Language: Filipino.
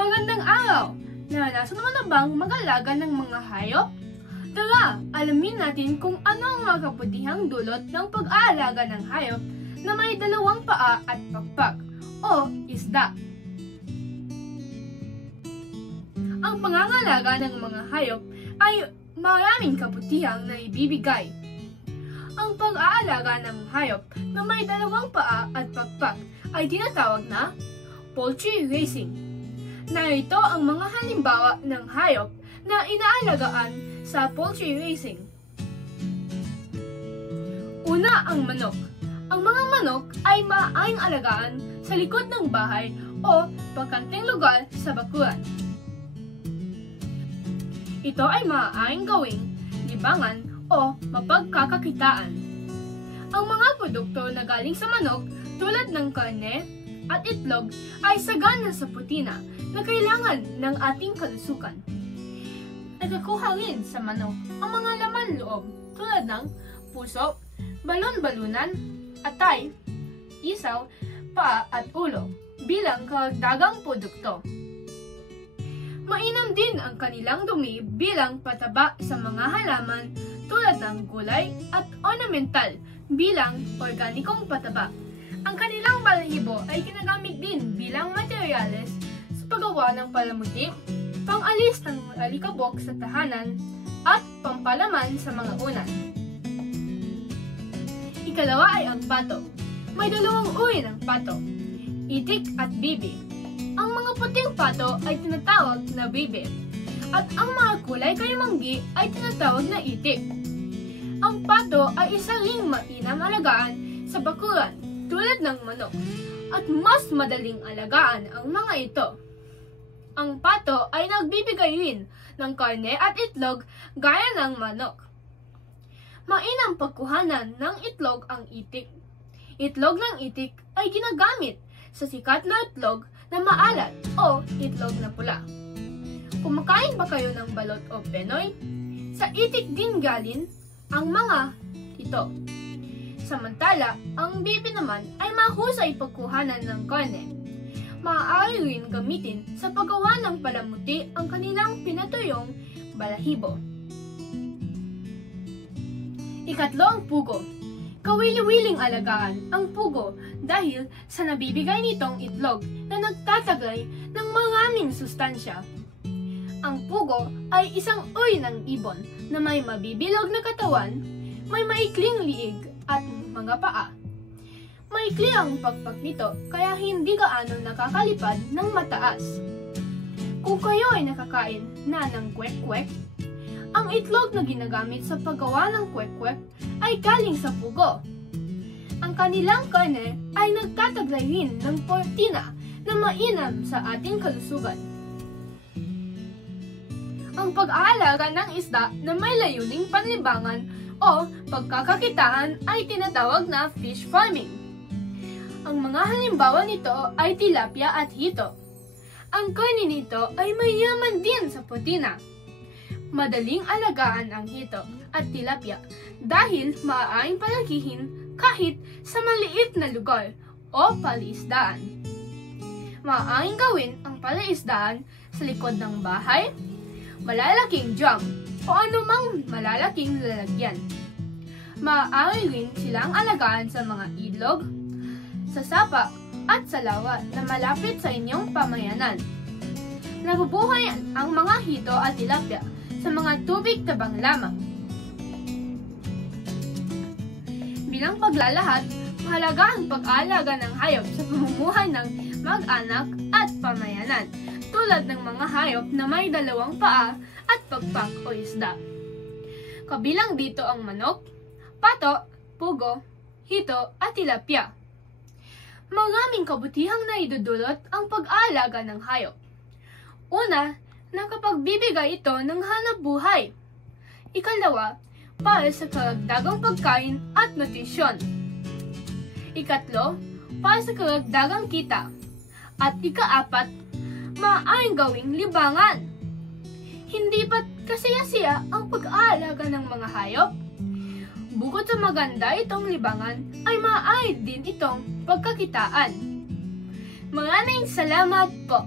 Magandang araw! Naranasan mo na bang mag-alaga ng mga hayop? Tara, alamin natin kung ano ang mga kabutihang dulot ng pag-aalaga ng hayop na may dalawang paa at pakpak o isda. Ang pangangalaga ng mga hayop ay maraming kabutihang naibibigay. Ang pag-aalaga ng hayop na may dalawang paa at pakpak ay tinatawag na poultry raising. Narito ang mga halimbawa ng hayop na inaalagaan sa poultry raising. Una, ang manok. Ang mga manok ay maaaring alagaan sa likod ng bahay o bakanteng lugar sa bakuran. Ito ay maaaring gawing libangan o mapagkakakitaan. Ang mga produkto na galing sa manok tulad ng karne at itlog ay sagana sa protina na kailangan ng ating kalusugan. Nagkukuha rin sa manok ang mga laman loob tulad ng puso, balon-balunan, atay, isaw, paa at ulo bilang karagdagang produkto. Mainam din ang kanilang dumi bilang pataba sa mga halaman tulad ng gulay at ornamental bilang organikong pataba. Ang kanilang balahibo ay ginagamit din bilang materyales sa paggawa ng palamuti, pang-alis ng alikabok sa tahanan, at pampalaman sa mga unan. Ikalawa ay ang pato. May dalawang uri ng pato, itik at bibi. Ang mga puting pato ay tinatawag na bibi, at ang mga kulay kayumanggi ay tinatawag na itik. Ang pato ay isa ring mainam alagaan sa bakuran tulad ng manok, at mas madaling alagaan ang mga ito. Ang pato ay nagbibigay rin ng karne at itlog gaya ng manok. Mainam pagkuhanan ng itlog ang itik. Itlog ng itik ay ginagamit sa sikat na itlog na maalat o itlog na pula. Kumakain ba kayo ng balot o penoy? Sa itik din galing ang mga ito. Samantala, ang bibi naman ay mahusay pagkuhanan ng karne. Maaari rin gamitin sa paggawa ng palamuti ang kanilang pinatuyong balahibo. Ikatlo, ang pugo. Kawili-wiling alagaan ang pugo dahil sa nabibigay nitong itlog na nagtataglay ng maraming sustansya. Ang pugo ay isang uri ng ibon na may mabibilog na katawan, may maikling liig at mga paa. Maikli ang pagpak nito kaya hindi gaano nakakalipad ng mataas. Kung kayo ay nakakain na ng kwek-kwek, ang itlog na ginagamit sa paggawa ng kwek-kwek ay galing sa pugo. Ang kanilang karne ay nagtataglay rin ng protina na mainam sa ating kalusugan. Ang pag-aalaga ng isda na may layuning panlibangan o pagkakakitaan ay tinatawag na fish farming. Ang mga halimbawa nito ay tilapia at hito. Ang karne nito ay mayaman din sa protina. Madaling alagaan ang hito at tilapia dahil maaaring palakihin kahit sa maliit na lugar o palaisdaan. Maaaring gawin ang palaisdaan sa likod ng bahay, malalaking drum, o anumang malalaking lalagyan. Maaari rin silang alagaan sa mga ilog, sa sapa at sa lawa na malapit sa inyong pamayanan. Nabubuhay ang mga hito at tilapia sa mga tubig tabang lamang. Bilang paglalahat, mahalaga ang pag-aalaga ng hayop sa pamumuhay ng mag-anak at pamayanan, tulad ng mga hayop na may dalawang paa at pagpak o isda. Kabilang dito ang manok, pato, pugo, hito at tilapia. Maraming kabutihang naidudulot ang pag-aalaga ng hayop. Una, nakapagbibigay ito ng hanapbuhay. Ikalawa, para sa karagdagang pagkain at nutrisyon. Ikatlo, para sa karagdagang kita. At ikaapat, maaaring gawing libangan. Hindi ba't kasaya-siya ang pag-aalaga ng mga hayop? Bukod sa maganda itong libangan, ay maaari din itong pagkakitaan. Maraming salamat po!